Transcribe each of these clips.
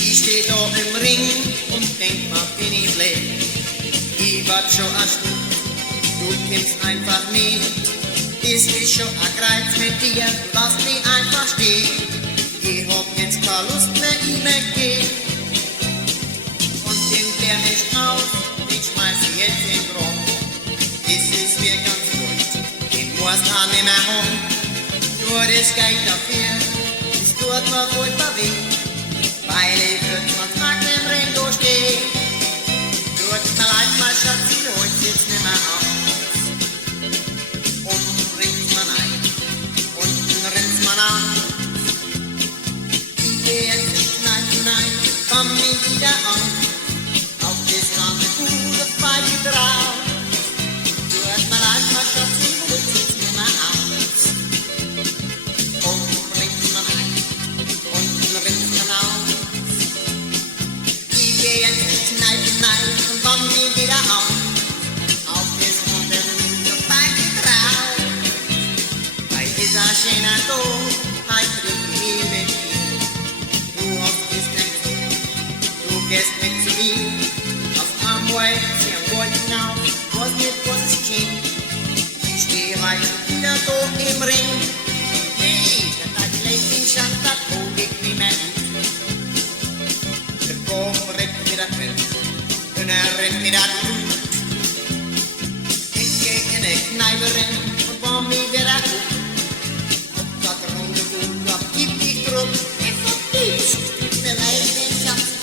Ich steh da im Ring und denk mal, bin ich blöd. Ich wart schon als du kommst einfach nicht. Es ist schon ein Kreuz mit dir, lass mich einfach stehen. Ich hab jetzt keine Lust mehr, ich möchte gehen. Und den Bär mich raus, den schmeiß ich jetzt in den Raum. Es ist mir ganz gut, ich muss da nicht mehr haben. Nur das Geld dafür, es tut mir furchtbar weh. Weil ich für 20 Mark im Ring durchstehe. Tut mir leid, mein Schatz, ich holt jetzt nicht mehr auf. Komm nie wieder auf das Rendezvous, das Bein drauf. Du hast mal leid, mein Schatz, ich holt jetzt nicht mehr aus. Und bringt man ein, und ringt man aus. Ich geh jetzt in Kneipe und komm nie wieder auf das Rendezvous, das Bein drauf. Bei dieser schönen Tod, halt ich mit dir. Du hast gehst mit zu mir, auf Amway, sie am Golden Now, was mit was es schien. Ich steh heute wieder so im Ring. Nee, das legt den Schatz, das hol ich nicht mehr hin. Der Kopf rennt wieder drin, und rennt wieder gut. Ich geh in die Kneipe rein und baue mich wieder auf. Auf das Rendezvous, auf die Gruppe, ich verpisst, tut mir leid, den Schatz.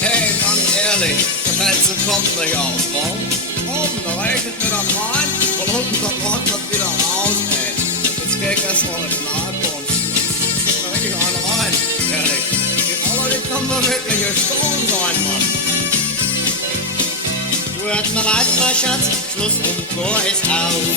Hey, ganz ehrlich, das Ganze kommt nicht aus, wa? Oben, da regnet mir das rein und unten kommt das wieder raus, ey. Jetzt geh ich erst mal in die Kneipe und da richtig einen rein, ehrlich. Die Rolle, die kann doch wirklich gestorben sein, Mann. Du hört mir leid, mein Schatz, Schluss und Chor ist aus.